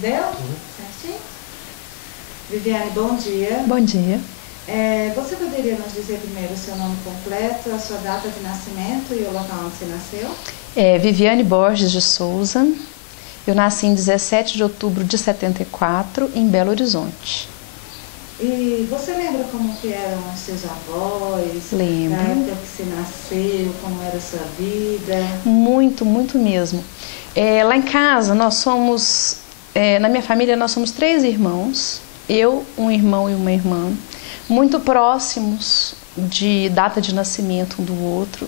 Deu? Certinho? Viviane, bom dia. Bom dia. Você poderia nos dizer primeiro o seu nome completo, a sua data de nascimento e o local onde você nasceu? Viviane Borges de Souza. Eu nasci em 17 de outubro de 74, em Belo Horizonte. E você lembra como que eram os seus avós? Lembro. Na época que você nasceu, como era a sua vida? Muito, muito mesmo. Lá em casa, nós somos, na minha família, nós somos 3 irmãos. Eu, um irmão e uma irmã. Muito próximos de data de nascimento um do outro.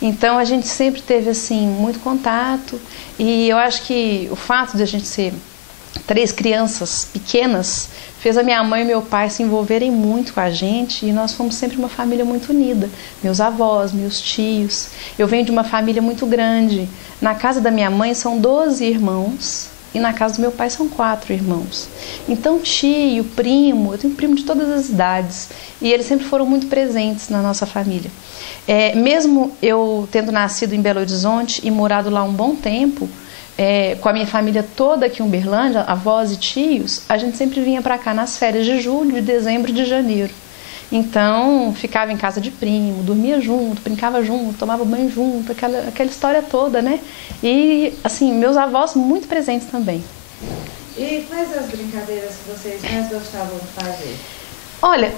Então a gente sempre teve assim muito contato, e eu acho que o fato de a gente ser 3 crianças pequenas fez a minha mãe e meu pai se envolverem muito com a gente, e nós fomos sempre uma família muito unida. Meus avós, meus tios. Eu venho de uma família muito grande. Na casa da minha mãe são 12 irmãos. E na casa do meu pai são 4 irmãos. Então tio, primo, eu tenho primo de todas as idades. E eles sempre foram muito presentes na nossa família. Mesmo eu tendo nascido em Belo Horizonte e morado lá um bom tempo, com a minha família toda aqui em Uberlândia, avós e tios, a gente sempre vinha para cá nas férias de julho, de dezembro e de janeiro. Então, ficava em casa de primo, dormia junto, brincava junto, tomava banho junto, aquela história toda, né? E, assim, meus avós muito presentes também. E quais as brincadeiras que vocês mais gostavam de fazer? Olha,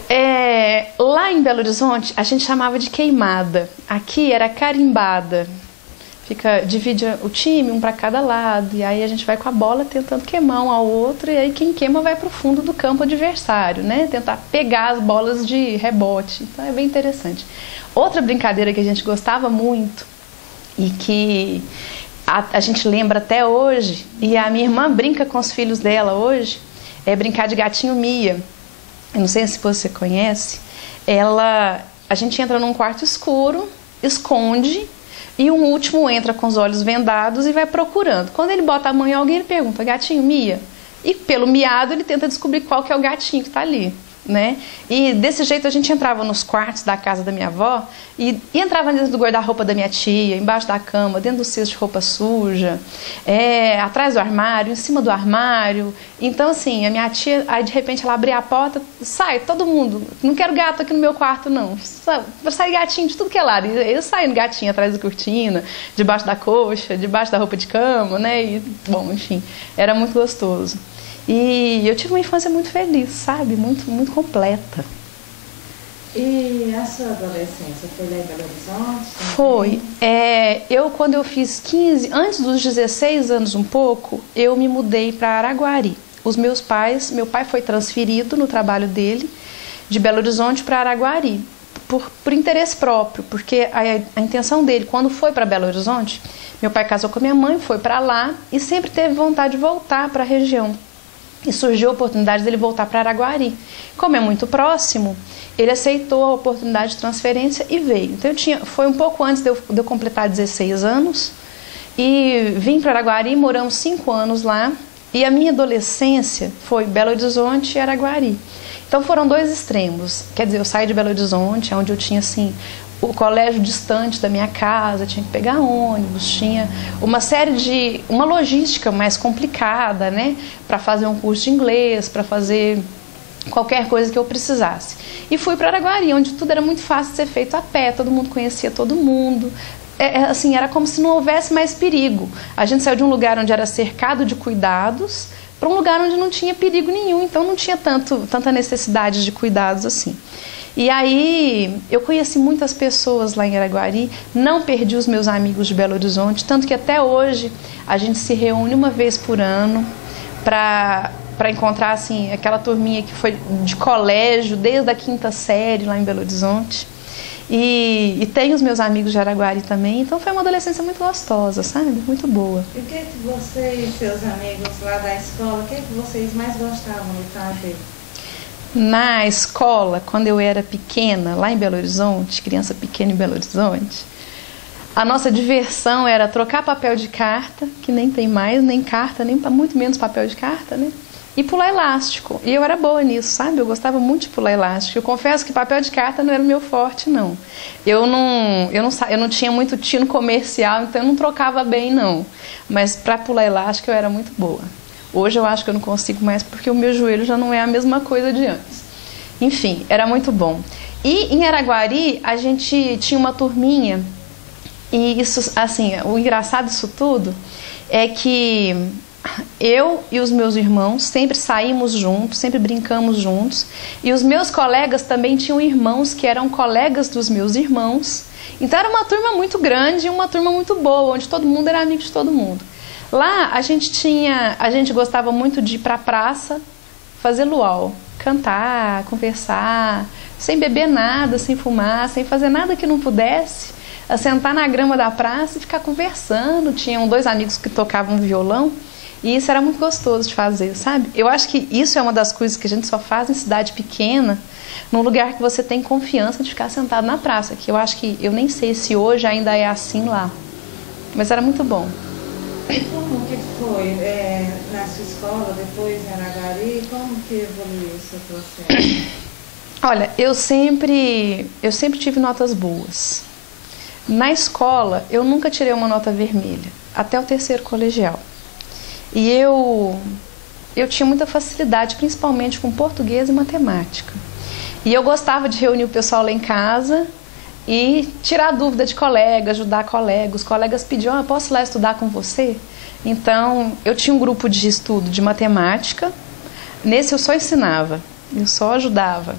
lá em Belo Horizonte, a gente chamava de queimada. Aqui era carimbada. Divide o time, um para cada lado, e aí a gente vai com a bola tentando queimar um ao outro, e aí quem queima vai para o fundo do campo adversário, né? Tentar pegar as bolas de rebote. Então é bem interessante. Outra brincadeira que a gente gostava muito e que a gente lembra até hoje, e a minha irmã brinca com os filhos dela hoje, é brincar de gatinho Mia. Eu não sei se você conhece. A gente entra num quarto escuro, esconde, e um último entra com os olhos vendados e vai procurando. Quando ele bota a mão em alguém, ele pergunta, gatinho, Mia? E pelo miado ele tenta descobrir qual que é o gatinho que está ali, né? E desse jeito a gente entrava nos quartos da casa da minha avó e entrava dentro do guarda-roupa da minha tia, embaixo da cama, dentro do cesto de roupa suja, atrás do armário, em cima do armário. Então, assim, a minha tia, aí de repente ela abria a porta, sai, todo mundo, não quero gato aqui no meu quarto, não. Vai sair gatinho de tudo que é lado. E eu saindo gatinho atrás da cortina, debaixo da coxa, debaixo da roupa de cama, né? E, bom, enfim, era muito gostoso. E eu tive uma infância muito feliz, sabe? Muito, muito completa. E a sua adolescência foi lá em Belo Horizonte? Foi. Quando eu fiz 15, antes dos 16 anos um pouco, eu me mudei para Araguari. Meu pai foi transferido no trabalho dele, de Belo Horizonte para Araguari, por interesse próprio, porque a intenção dele, quando foi para Belo Horizonte, meu pai casou com a minha mãe, foi para lá e sempre teve vontade de voltar para a região. E surgiu a oportunidade dele voltar para Araguari. Como é muito próximo, ele aceitou a oportunidade de transferência e veio. Então foi um pouco antes de eu completar 16 anos. E vim para Araguari, moramos 5 anos lá. E a minha adolescência foi Belo Horizonte e Araguari. Então foram 2 extremos. Quer dizer, eu saí de Belo Horizonte, onde eu tinha assim o colégio distante da minha casa, tinha que pegar ônibus, tinha uma logística mais complicada, né, para fazer um curso de inglês, para fazer qualquer coisa que eu precisasse. E fui para Araguari, onde tudo era muito fácil de ser feito a pé, todo mundo conhecia todo mundo. Assim, era como se não houvesse mais perigo. A gente saiu de um lugar onde era cercado de cuidados para um lugar onde não tinha perigo nenhum, então não tinha tanta necessidade de cuidados assim. E aí eu conheci muitas pessoas lá em Araguari, não perdi os meus amigos de Belo Horizonte, tanto que até hoje a gente se reúne uma vez por ano para encontrar assim, aquela turminha que foi de colégio, desde a 5ª série lá em Belo Horizonte. E tenho os meus amigos de Araguari também, então foi uma adolescência muito gostosa, sabe? Muito boa. E o que você e seus amigos lá da escola, o que vocês mais gostavam de fazer? Na escola, quando eu era pequena, lá em Belo Horizonte, criança pequena em Belo Horizonte, a nossa diversão era trocar papel de carta, que nem tem mais, nem carta, nem muito menos papel de carta, né? E pular elástico. E eu era boa nisso, sabe? Eu gostava muito de pular elástico. Eu confesso que papel de carta não era o meu forte, não. Eu não tinha muito tino comercial, então eu não trocava bem, não. Mas para pular elástico eu era muito boa. Hoje eu acho que eu não consigo mais porque o meu joelho já não é a mesma coisa de antes. Enfim, era muito bom. E em Araguari a gente tinha uma turminha e isso, assim, o engraçado disso tudo é que eu e os meus irmãos sempre saímos juntos, sempre brincamos juntos. E os meus colegas também tinham irmãos que eram colegas dos meus irmãos. Então era uma turma muito grande e uma turma muito boa, onde todo mundo era amigo de todo mundo. Lá a gente gostava muito de ir pra praça, fazer luau, cantar, conversar, sem beber nada, sem fumar, sem fazer nada que não pudesse. A sentar na grama da praça e ficar conversando. Tinham 2 amigos que tocavam violão. E isso era muito gostoso de fazer, sabe? Eu acho que isso é uma das coisas que a gente só faz em cidade pequena, num lugar que você tem confiança de ficar sentado na praça. Que eu acho que, eu nem sei se hoje ainda é assim lá. Mas era muito bom. Como que foi na sua escola, depois em Araguari? Como que evoluiu o seu processo? Olha, eu sempre tive notas boas. Na escola, eu nunca tirei uma nota vermelha, até o 3º colegial. E eu tinha muita facilidade, principalmente com português e matemática. E eu gostava de reunir o pessoal lá em casa e tirar dúvida de colega, ajudar colegas. Os colegas pediam, posso ir lá estudar com você? Então, eu tinha um grupo de estudo de matemática. Nesse eu só ensinava, eu só ajudava.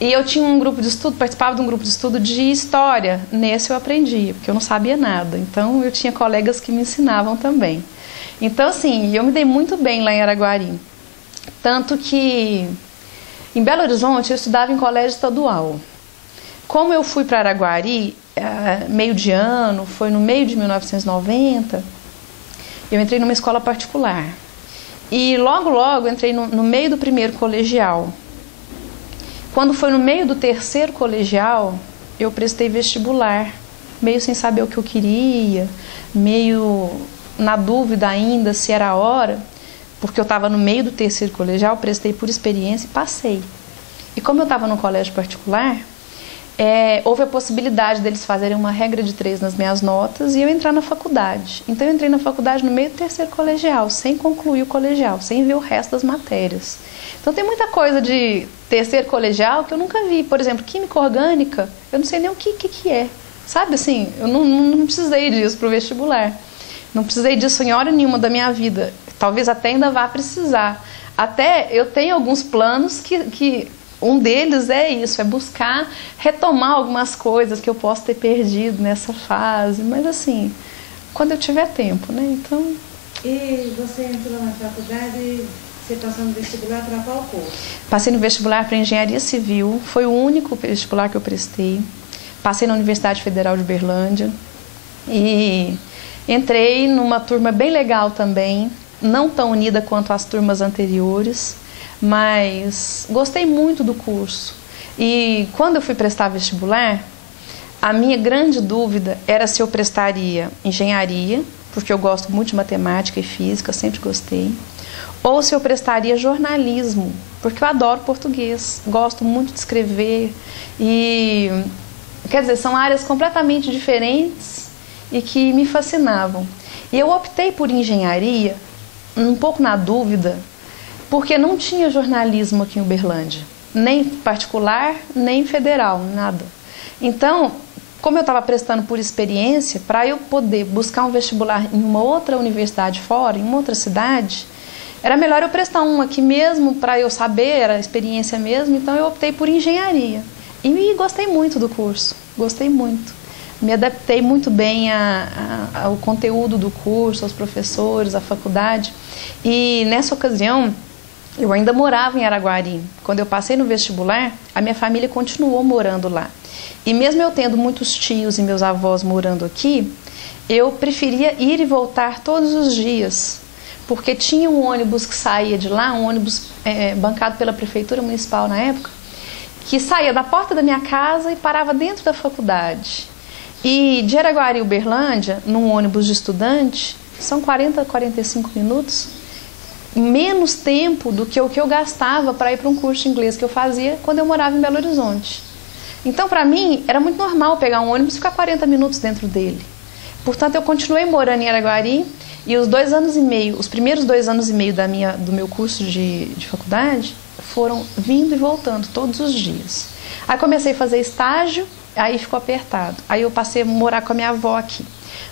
E eu tinha um grupo de estudo, participava de um grupo de estudo de história. Nesse eu aprendia, porque eu não sabia nada. Então eu tinha colegas que me ensinavam também. Então assim, eu me dei muito bem lá em Araguari. Tanto que em Belo Horizonte eu estudava em colégio estadual. Como eu fui para Araguari, meio de ano, foi no meio de 1990, eu entrei numa escola particular. E logo entrei no meio do 1º colegial. Quando foi no meio do 3º colegial, eu prestei vestibular, meio sem saber o que eu queria, meio na dúvida ainda se era a hora, porque eu estava no meio do 3º colegial, prestei por experiência e passei. E como eu estava no colégio particular, houve a possibilidade deles fazerem uma regra de 3 nas minhas notas e eu entrar na faculdade. Então eu entrei na faculdade no meio do 3º colegial, sem concluir o colegial, sem ver o resto das matérias. Então tem muita coisa de 3º colegial que eu nunca vi. Por exemplo, química orgânica, eu não sei nem o que é. Sabe assim, eu não precisei disso para o vestibular. Não precisei disso em hora nenhuma da minha vida. Talvez até ainda vá precisar. Até eu tenho alguns planos que um deles é isso, é buscar retomar algumas coisas que eu posso ter perdido nessa fase. Mas assim, quando eu tiver tempo, né? Então... E você entrou na faculdade... Você passou no vestibular para qual curso? Passei no vestibular para Engenharia Civil, foi o único vestibular que eu prestei. Passei na Universidade Federal de Uberlândia e entrei numa turma bem legal também, não tão unida quanto as turmas anteriores, mas gostei muito do curso. E quando eu fui prestar vestibular, a minha grande dúvida era se eu prestaria engenharia, porque eu gosto muito de matemática e física, sempre gostei, ou se eu prestaria jornalismo, porque eu adoro português, gosto muito de escrever e, quer dizer, são áreas completamente diferentes e que me fascinavam. E eu optei por engenharia, um pouco na dúvida, porque não tinha jornalismo aqui em Uberlândia, nem particular, nem federal, nada. Então, como eu estava prestando por experiência, para eu poder buscar um vestibular em uma outra universidade fora, em uma outra cidade, era melhor eu prestar um aqui mesmo, para eu saber, era experiência mesmo, então eu optei por engenharia. E gostei muito do curso, gostei muito. Me adaptei muito bem ao conteúdo do curso, aos professores, à faculdade. E nessa ocasião, eu ainda morava em Araguari. Quando eu passei no vestibular, a minha família continuou morando lá. E mesmo eu tendo muitos tios e meus avós morando aqui, eu preferia ir e voltar todos os dias, porque tinha um ônibus que saía de lá, um ônibus bancado pela prefeitura municipal na época, que saía da porta da minha casa e parava dentro da faculdade. E de Araguari a Uberlândia, num ônibus de estudante, são 40, 45 minutos, menos tempo do que o que eu gastava para ir para um curso de inglês que eu fazia quando eu morava em Belo Horizonte. Então, para mim, era muito normal pegar um ônibus e ficar 40 minutos dentro dele. Portanto, eu continuei morando em Araguari E os 2 anos e meio, os primeiros 2 anos e meio do meu curso de faculdade foram vindo e voltando todos os dias. Aí comecei a fazer estágio, aí ficou apertado. Aí eu passei a morar com a minha avó aqui.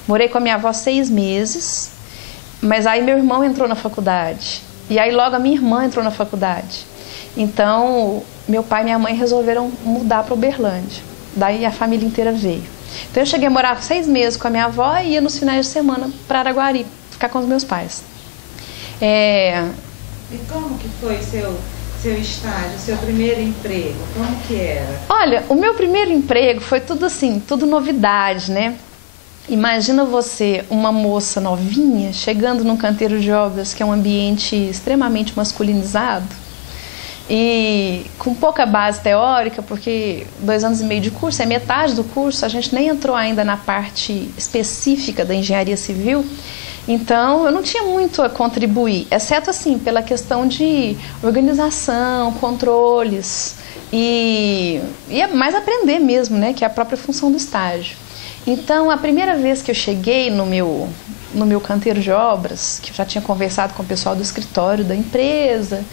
Morei com a minha avó 6 meses, mas aí meu irmão entrou na faculdade. E aí logo a minha irmã entrou na faculdade. Então, meu pai e minha mãe resolveram mudar para Uberlândia. Daí a família inteira veio. Então eu cheguei a morar 6 meses com a minha avó e ia nos finais de semana para Araguari, ficar com os meus pais. E como que foi seu estágio, seu primeiro emprego? Como que era? Olha, o meu primeiro emprego foi tudo assim, tudo novidade, né? Imagina você, uma moça novinha, chegando num canteiro de obras que é um ambiente extremamente masculinizado e com pouca base teórica, porque 2 anos e meio de curso, é metade do curso, a gente nem entrou ainda na parte específica da engenharia civil, então eu não tinha muito a contribuir, exceto assim, pela questão de organização, controles e mais aprender mesmo, né, que é a própria função do estágio. Então, a primeira vez que eu cheguei no meu canteiro de obras, que eu já tinha conversado com o pessoal do escritório da empresa,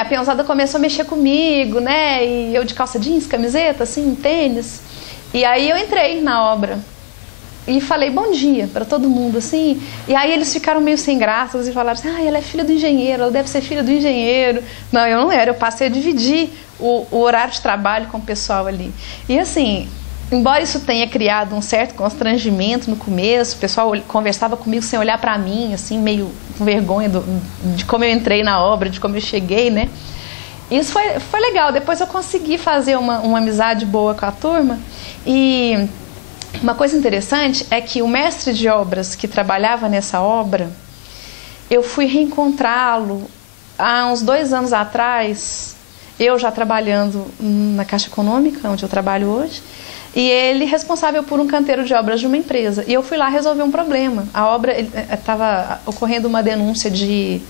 a peãozada começou a mexer comigo, né? E eu de calça jeans, camiseta, assim, tênis. E aí eu entrei na obra e falei bom dia para todo mundo, assim. E aí eles ficaram meio sem graças e falaram assim, ela é filha do engenheiro, ela deve ser filha do engenheiro. Não, eu não era, eu passei a dividir o horário de trabalho com o pessoal ali. E assim, embora isso tenha criado um certo constrangimento no começo, o pessoal conversava comigo sem olhar para mim, assim, meio com vergonha de como eu entrei na obra, de como eu cheguei, né? Isso foi legal. Depois eu consegui fazer uma amizade boa com a turma. E uma coisa interessante é que o mestre de obras que trabalhava nessa obra, eu fui reencontrá-lo há uns 2 anos atrás, eu já trabalhando na Caixa Econômica, onde eu trabalho hoje, e ele responsável por um canteiro de obras de uma empresa. E eu fui lá resolver um problema. A obra estava ocorrendo uma denúncia de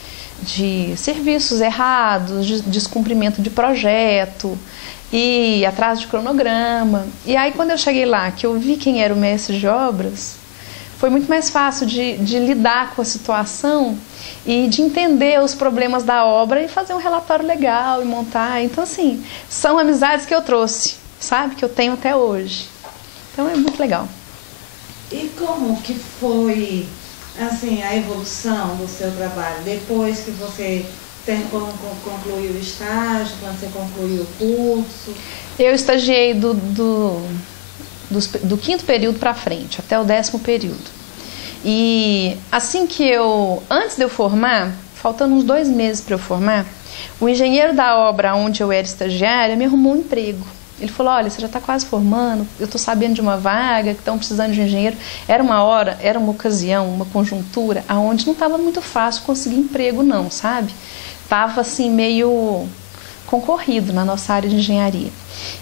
serviços errados, de descumprimento de projeto e atraso de cronograma. E aí quando eu cheguei lá, que eu vi quem era o mestre de obras, foi muito mais fácil de lidar com a situação e de entender os problemas da obra e fazer um relatório legal e montar. Então, assim, são amizades que eu trouxe, sabe? Que eu tenho até hoje. Então é muito legal. E como que foi, assim, a evolução do seu trabalho depois que você concluiu o estágio, quando você concluiu o curso? Eu estagiei do 5º período para frente, até o 10º período. E assim que antes de eu formar, faltando uns 2 meses para eu formar, o engenheiro da obra onde eu era estagiária me arrumou um emprego. Ele falou, olha, você já está quase formando, eu estou sabendo de uma vaga, que estão precisando de um engenheiro. Era uma ocasião, uma conjuntura, onde não estava muito fácil conseguir emprego não, sabe? Estava assim meio concorrido na nossa área de engenharia.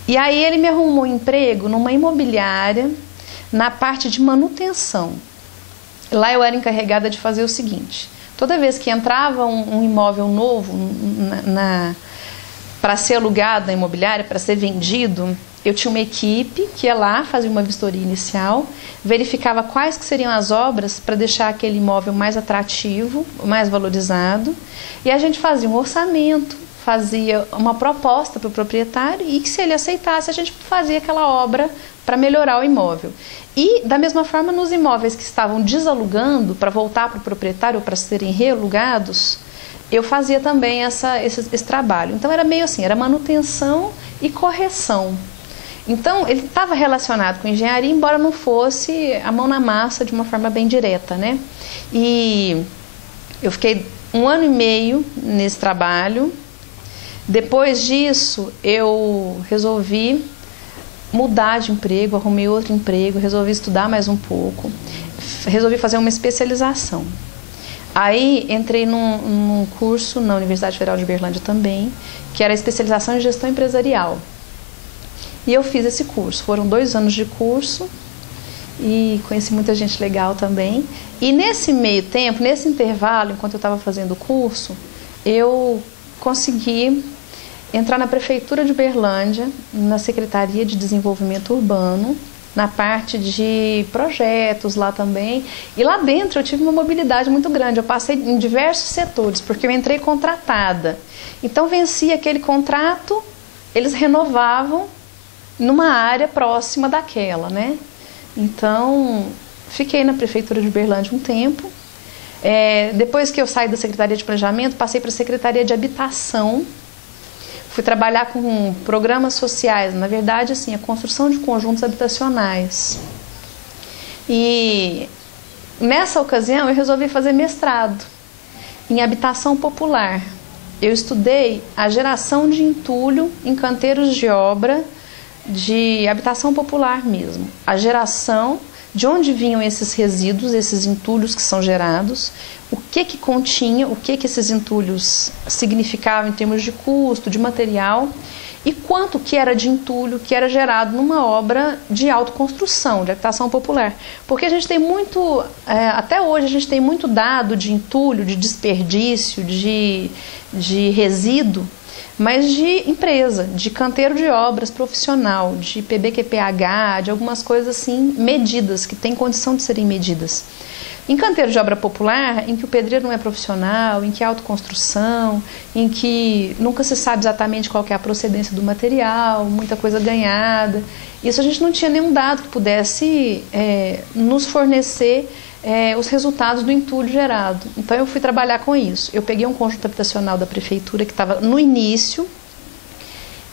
E aí ele me arrumou um emprego numa imobiliária, na parte de manutenção. Lá eu era encarregada de fazer o seguinte, toda vez que entrava um imóvel novo para ser alugado na imobiliária, para ser vendido, eu tinha uma equipe que ia lá, fazia uma vistoria inicial, verificava quais que seriam as obras para deixar aquele imóvel mais atrativo, mais valorizado, e a gente fazia um orçamento, fazia uma proposta para o proprietário e que se ele aceitasse, a gente fazia aquela obra para melhorar o imóvel. E, da mesma forma, nos imóveis que estavam desalugando para voltar para o proprietário ou para serem realugados, eu fazia também esse trabalho. Então, era meio assim, era manutenção e correção. Então, ele estava relacionado com engenharia, embora não fosse a mão na massa de uma forma bem direta, né? E eu fiquei 1 ano e meio nesse trabalho. Depois disso, eu resolvi mudar de emprego, arrumei outro emprego, resolvi estudar mais um pouco, resolvi fazer uma especialização. Aí entrei num curso na Universidade Federal de Uberlândia também, que era a especialização em gestão empresarial. E eu fiz esse curso, foram 2 anos de curso e conheci muita gente legal também. E nesse meio tempo, nesse intervalo, enquanto eu estava fazendo o curso, eu consegui entrar na Prefeitura de Uberlândia, na Secretaria de Desenvolvimento Urbano, na parte de projetos lá também. E lá dentro eu tive uma mobilidade muito grande. Eu passei em diversos setores, porque eu entrei contratada. Então vencia aquele contrato, eles renovavam numa área próxima daquela, né? Então fiquei na Prefeitura de Uberlândia um tempo. Depois que eu saí da Secretaria de Planejamento, passei para a Secretaria de Habitação. Fui trabalhar com programas sociais, na verdade, assim, a construção de conjuntos habitacionais. E nessa ocasião eu resolvi fazer mestrado em habitação popular. Eu estudei a geração de entulho em canteiros de obra de habitação popular mesmo. A geração, de onde vinham esses resíduos, esses entulhos que são gerados, o que continha, o que esses entulhos significavam em termos de custo, de material, e quanto que era de entulho que era gerado numa obra de autoconstrução, de habitação popular. Porque a gente tem muito, até hoje a gente tem muito dado de entulho, de desperdício, de resíduo, mas de empresa, de canteiro de obras profissional, de PBQPH, de algumas coisas assim, medidas, que têm condição de serem medidas. Em canteiro de obra popular, em que o pedreiro não é profissional, em que é autoconstrução, em que nunca se sabe exatamente qual que é a procedência do material, muita coisa ganhada, isso a gente não tinha nenhum dado que pudesse nos fornecer os resultados do entulho gerado. Então eu fui trabalhar com isso. Eu peguei um conjunto habitacional da prefeitura que estava no início,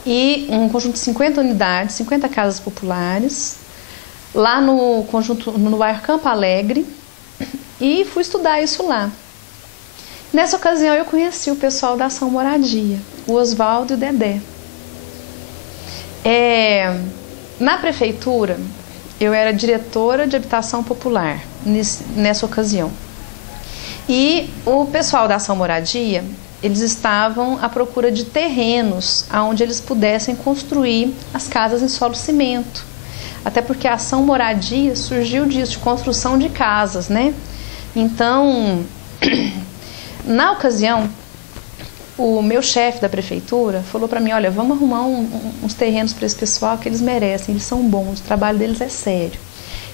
e um conjunto de 50 unidades, 50 casas populares, lá no conjunto, no bairro Campo Alegre, e fui estudar isso lá. Nessa ocasião eu conheci o pessoal da Ação Moradia, o Oswaldo e o Dedé. Na prefeitura, eu era diretora de habitação popular nessa ocasião. E o pessoal da Ação Moradia, eles estavam à procura de terrenos onde eles pudessem construir as casas em solo cimento. Até porque a Ação Moradia surgiu disso, de construção de casas, né? Então, na ocasião, o meu chefe da prefeitura falou para mim, olha, vamos arrumar uns terrenos para esse pessoal que eles merecem, eles são bons, o trabalho deles é sério.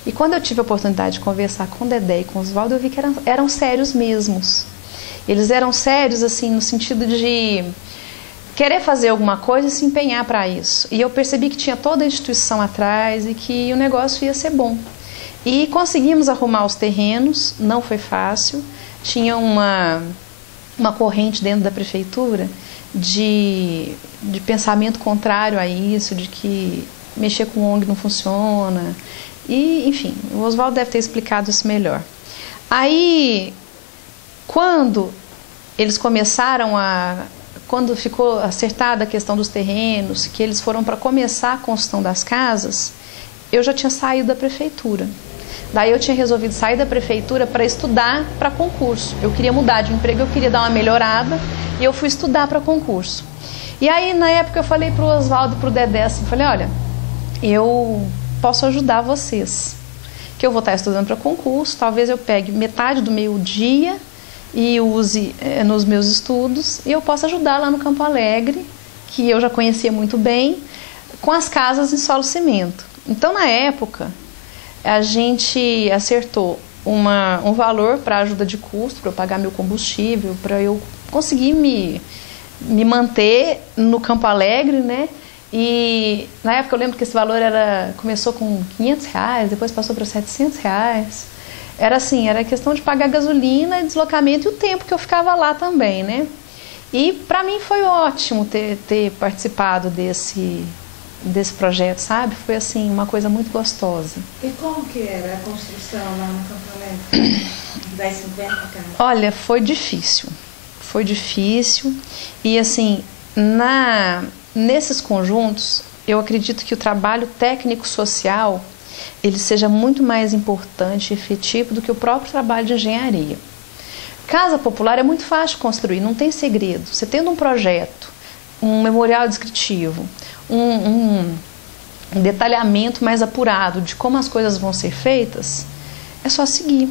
E quando eu tive a oportunidade de conversar com o Dedé e com o Oswaldo, eu vi que eram sérios mesmos. Eles eram sérios, assim, no sentido de querer fazer alguma coisa e se empenhar para isso. E eu percebi que tinha toda a instituição atrás e que o negócio ia ser bom. E conseguimos arrumar os terrenos, não foi fácil. Tinha uma corrente dentro da prefeitura de pensamento contrário a isso, de que mexer com ONG não funciona. E, enfim, o Oswaldo deve ter explicado isso melhor. Aí, quando eles começaram quando ficou acertada a questão dos terrenos, que eles foram para começar a construção das casas, eu já tinha saído da prefeitura. Daí eu tinha resolvido sair da prefeitura para estudar para concurso. Eu queria mudar de emprego, eu queria dar uma melhorada, e eu fui estudar para concurso. E aí, na época, eu falei para o Oswaldo e para o Dedé assim, falei, olha, eu posso ajudar vocês, que eu vou estar estudando para concurso, talvez eu pegue metade do meu dia e use nos meus estudos, e eu posso ajudar lá no Campo Alegre, que eu já conhecia muito bem, com as casas em solo cimento. Então, na época, a gente acertou um valor para ajuda de custo, para eu pagar meu combustível, para eu conseguir me manter no Campo Alegre, né? E na época eu lembro que esse valor começou com R$500, depois passou para R$700. Era assim, era questão de pagar gasolina, deslocamento e o tempo que eu ficava lá também, né? E para mim foi ótimo ter participado desse projeto, sabe? Foi assim, uma coisa muito gostosa. E como que era a construção lá no Campo Alegre? Das 50 casas? Olha, foi difícil. Foi difícil. E assim, nesses conjuntos, eu acredito que o trabalho técnico-social ele seja muito mais importante e efetivo do que o próprio trabalho de engenharia. Casa popular é muito fácil de construir, não tem segredo. Você tendo um projeto, um memorial descritivo, um detalhamento mais apurado de como as coisas vão ser feitas, é só seguir.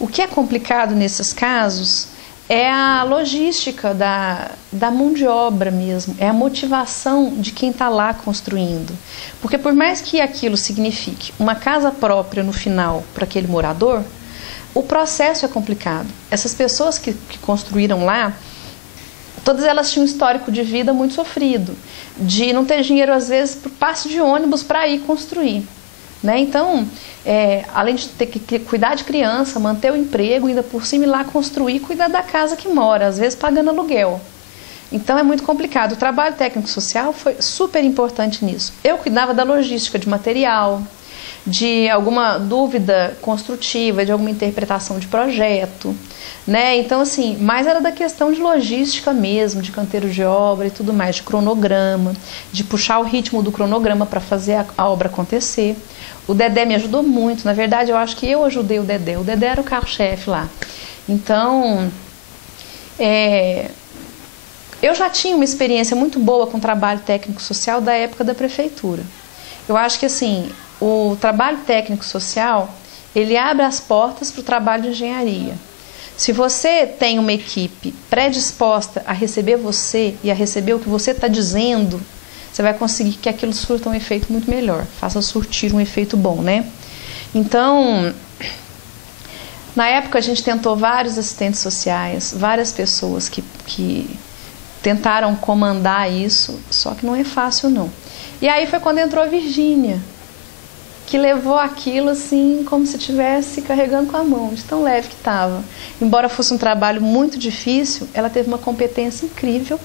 O que é complicado nesses casos é a logística da mão de obra mesmo, é a motivação de quem está lá construindo. Porque por mais que aquilo signifique uma casa própria no final para aquele morador, o processo é complicado. Essas pessoas que construíram lá, todas elas tinham um histórico de vida muito sofrido, de não ter dinheiro às vezes para o passe de ônibus para ir construir. Né? Então, além de ter que cuidar de criança, manter o emprego, ainda por cima ir lá construir, cuidar da casa que mora, às vezes pagando aluguel. Então é muito complicado. O trabalho técnico-social foi super importante nisso. Eu cuidava da logística de material, de alguma dúvida construtiva, de alguma interpretação de projeto. Né? Então, assim, mais era da questão de logística mesmo, de canteiro de obra e tudo mais, de cronograma, de puxar o ritmo do cronograma para fazer a obra acontecer. O Dedé me ajudou muito, na verdade eu acho que eu ajudei o Dedé era o carro-chefe lá. Então, eu já tinha uma experiência muito boa com o trabalho técnico-social da época da prefeitura. Eu acho que assim, o trabalho técnico-social, ele abre as portas para o trabalho de engenharia. Se você tem uma equipe predisposta a receber você e a receber o que você está dizendo, você vai conseguir que aquilo surta um efeito muito melhor, faça surtir um efeito bom, né? Então, na época a gente tentou vários assistentes sociais, várias pessoas que tentaram comandar isso, só que não é fácil não. E aí foi quando entrou a Virgínia, que levou aquilo assim como se estivesse carregando com a mão, de tão leve que estava. Embora fosse um trabalho muito difícil, ela teve uma competência incrível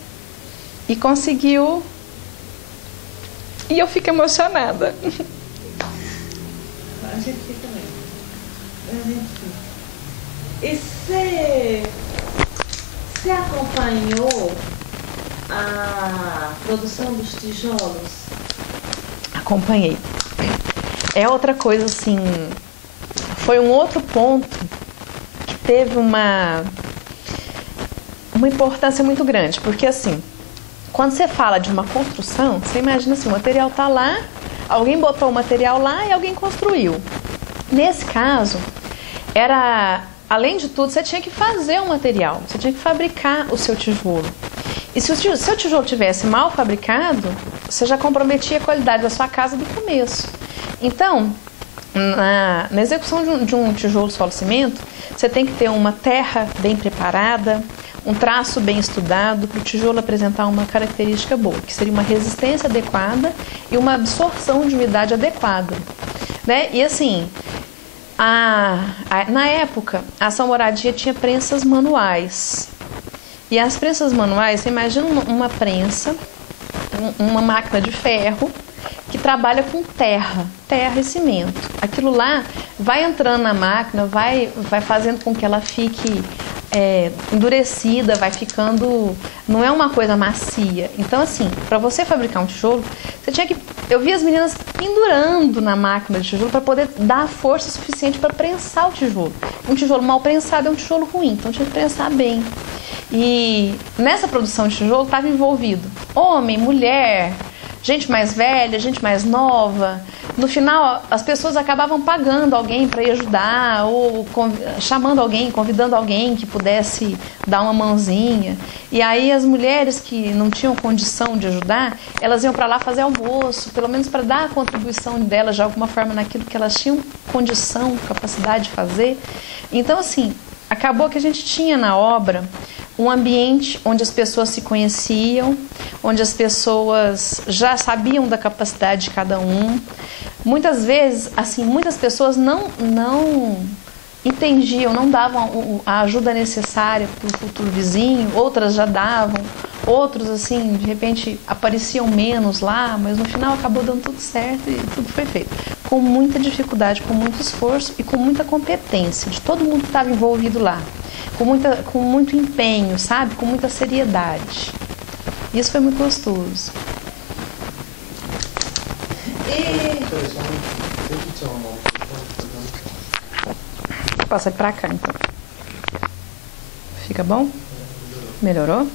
e conseguiu. E eu fico emocionada. A gente fica mesmo. E você acompanhou a produção dos tijolos? Acompanhei. É outra coisa assim, foi um outro ponto que teve uma importância muito grande, porque assim, quando você fala de uma construção, você imagina assim, o material está lá, alguém botou o material lá e alguém construiu. Nesse caso, além de tudo, você tinha que fazer o material, você tinha que fabricar o seu tijolo. E se o seu tijolo tivesse mal fabricado, você já comprometia a qualidade da sua casa do começo. Então, na execução de um tijolo solo cimento, você tem que ter uma terra bem preparada, um traço bem estudado para o tijolo apresentar uma característica boa, que seria uma resistência adequada e uma absorção de umidade adequada. Né? E assim, na época, a Ação Moradia tinha prensas manuais. E as prensas manuais, você imagina uma prensa, uma máquina de ferro, que trabalha com terra e cimento. Aquilo lá vai entrando na máquina, vai fazendo com que ela fique endurecida, vai ficando... Não é uma coisa macia. Então, assim, para você fabricar um tijolo, você tinha que... Eu vi as meninas pendurando na máquina de tijolo para poder dar a força suficiente para prensar o tijolo. Um tijolo mal prensado é um tijolo ruim, então tinha que prensar bem. E nessa produção de tijolo estava envolvido homem, mulher, gente mais velha, gente mais nova. No final, as pessoas acabavam pagando alguém para ir ajudar, ou chamando alguém, convidando alguém que pudesse dar uma mãozinha. E aí as mulheres que não tinham condição de ajudar, elas iam para lá fazer almoço, pelo menos para dar a contribuição delas de alguma forma naquilo que elas tinham condição, capacidade de fazer. Então, assim, acabou que a gente tinha na obra um ambiente onde as pessoas se conheciam, onde as pessoas já sabiam da capacidade de cada um. Muitas vezes, assim, muitas pessoas não entendiam, não davam a ajuda necessária para o futuro vizinho, outras já davam, outros, assim, de repente apareciam menos lá, mas no final acabou dando tudo certo e tudo foi feito. Com muita dificuldade, com muito esforço e com muita competência de todo mundo que estava envolvido lá. Com muito empenho, sabe? Com muita seriedade. Isso foi muito gostoso. Passa pra cá, então. Fica bom? Melhorou?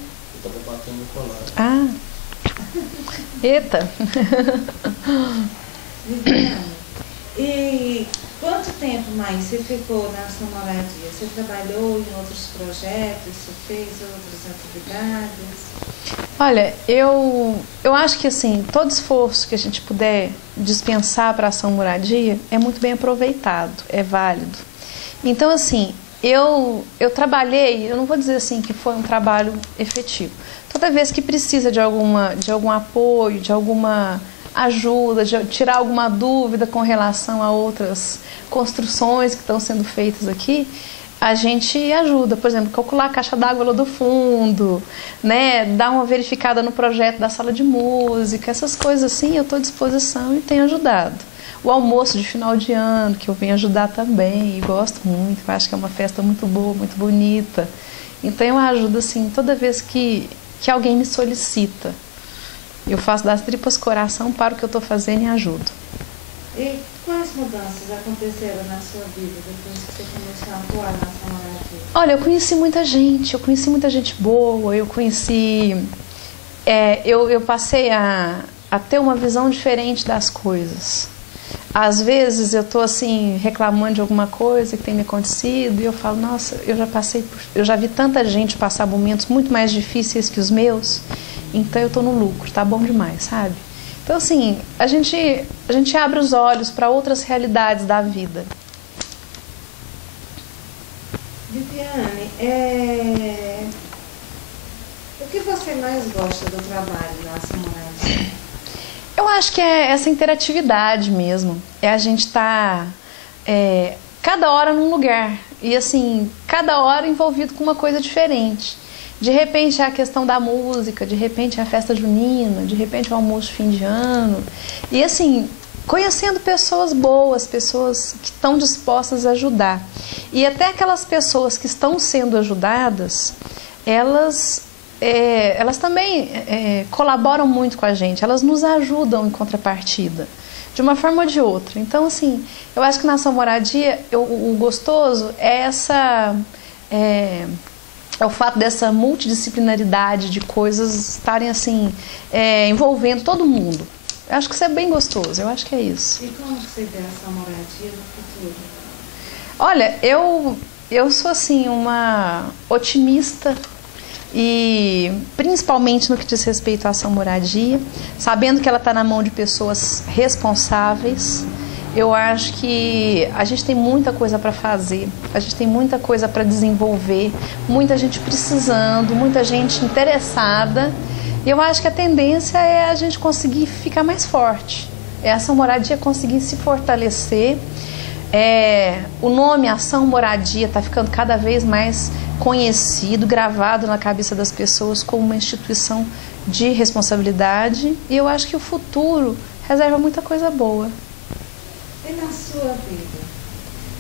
Ah! Eita! E quanto tempo mais você ficou na sua moradia? Você trabalhou em outros projetos? Você fez outras atividades? Olha, eu acho que assim, todo esforço que a gente puder dispensar para a ação moradia é muito bem aproveitado, é válido. Então, assim, eu trabalhei, eu não vou dizer assim que foi um trabalho efetivo. Toda vez que precisa de algum apoio, de alguma ajuda, de tirar alguma dúvida com relação a outras construções que estão sendo feitas aqui, a gente ajuda. Por exemplo, calcular a caixa d'água lá do fundo, né? Dar uma verificada no projeto da sala de música, essas coisas assim, eu estou à disposição e tenho ajudado. O almoço de final de ano, que eu venho ajudar também, e gosto muito, eu acho que é uma festa muito boa, muito bonita. Então eu ajudo assim, toda vez que alguém me solicita. Eu faço das tripas coração para o que eu estou fazendo e ajudo. E quais mudanças aconteceram na sua vida depois que você começou a atuar na ação moradia? Olha, eu conheci muita gente boa, eu passei a ter uma visão diferente das coisas. Às vezes eu estou assim, reclamando de alguma coisa que tem me acontecido e eu falo, nossa, eu já vi tanta gente passar momentos muito mais difíceis que os meus, então eu estou no lucro, tá bom demais, sabe? Então assim, a gente abre os olhos para outras realidades da vida. Viviane, o que você mais gosta do trabalho na ação moradia? Eu acho que é essa interatividade mesmo, é a gente estar cada hora num lugar e assim, cada hora envolvido com uma coisa diferente. De repente é a questão da música, de repente é a festa junina, de repente é o almoço de fim de ano. E assim, conhecendo pessoas boas, pessoas que estão dispostas a ajudar. E até aquelas pessoas que estão sendo ajudadas, elas também colaboram muito com a gente, elas nos ajudam em contrapartida, de uma forma ou de outra. Então, assim, eu acho que na ação moradia, o gostoso é o fato dessa multidisciplinaridade de coisas estarem assim, envolvendo todo mundo. Eu acho que isso é bem gostoso, eu acho que é isso. E como você vê a ação moradia no futuro? Olha, eu sou assim uma otimista e principalmente no que diz respeito à ação moradia, sabendo que ela está na mão de pessoas responsáveis. Eu acho que a gente tem muita coisa para fazer, a gente tem muita coisa para desenvolver, muita gente precisando, muita gente interessada. E eu acho que a tendência é a gente conseguir ficar mais forte. É a ação moradia conseguir se fortalecer. O nome Ação Moradia está ficando cada vez mais conhecido, gravado na cabeça das pessoas como uma instituição de responsabilidade. E eu acho que o futuro reserva muita coisa boa. E na sua vida?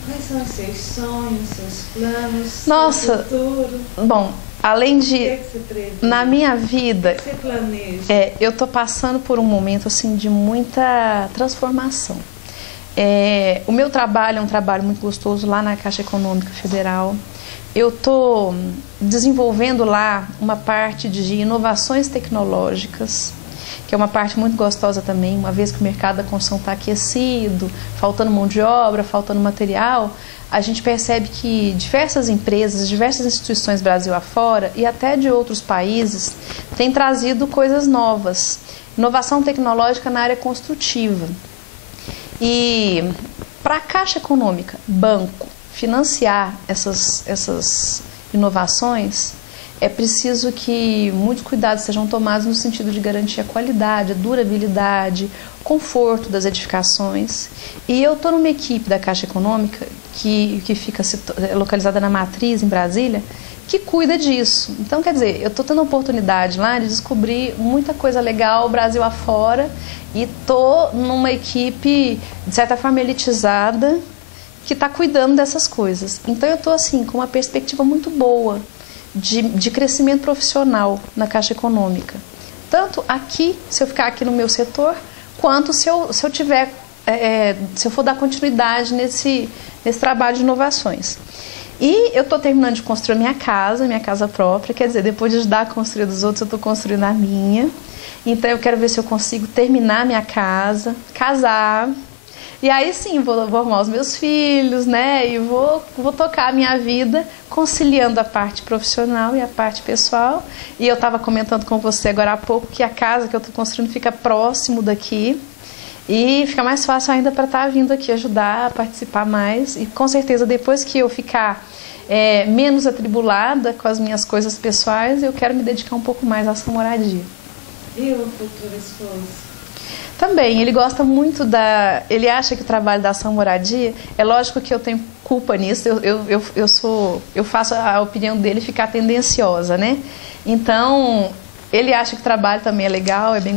Quais são os seus sonhos, seus planos, Nossa, seu futuro? Bom, além de... O que você prevê? Na minha vida, O que você planeja? eu estou passando por um momento assim, de muita transformação. O meu trabalho é um trabalho muito gostoso lá na Caixa Econômica Federal. Eu estou desenvolvendo lá uma parte de inovações tecnológicas, que é uma parte muito gostosa também, uma vez que o mercado da construção está aquecido, faltando mão de obra, faltando material, a gente percebe que diversas empresas, diversas instituições Brasil afora e até de outros países têm trazido coisas novas, inovação tecnológica na área construtiva. E para a Caixa Econômica, banco, financiar essas inovações, é preciso que muitos cuidados sejam tomados no sentido de garantir a qualidade, a durabilidade, o conforto das edificações. E eu estou numa equipe da Caixa Econômica, que fica localizada na Matriz, em Brasília, que cuida disso. Então, quer dizer, eu estou tendo a oportunidade lá de descobrir muita coisa legal Brasil afora e estou numa equipe, de certa forma, elitizada, que está cuidando dessas coisas. Então, eu estou assim, com uma perspectiva muito boa de crescimento profissional na Caixa Econômica. Tanto aqui, se eu ficar aqui no meu setor, quanto se eu for dar continuidade nesse trabalho de inovações. E eu estou terminando de construir minha casa própria, quer dizer, depois de ajudar a construir dos outros, eu estou construindo a minha. Então eu quero ver se eu consigo terminar minha casa, casar, E aí sim, vou arrumar os meus filhos, né? E vou tocar a minha vida conciliando a parte profissional e a parte pessoal. E eu estava comentando com você agora há pouco que a casa que eu estou construindo fica próximo daqui. E fica mais fácil ainda para estar vindo aqui ajudar, participar mais. E com certeza depois que eu ficar menos atribulada com as minhas coisas pessoais, eu quero me dedicar um pouco mais a essa moradia. E o futuro esposo? Também, ele gosta muito ele acha que o trabalho da ação moradia, é lógico que eu tenho culpa nisso, eu faço a opinião dele ficar tendenciosa, né? Então, ele acha que o trabalho também é legal, é bem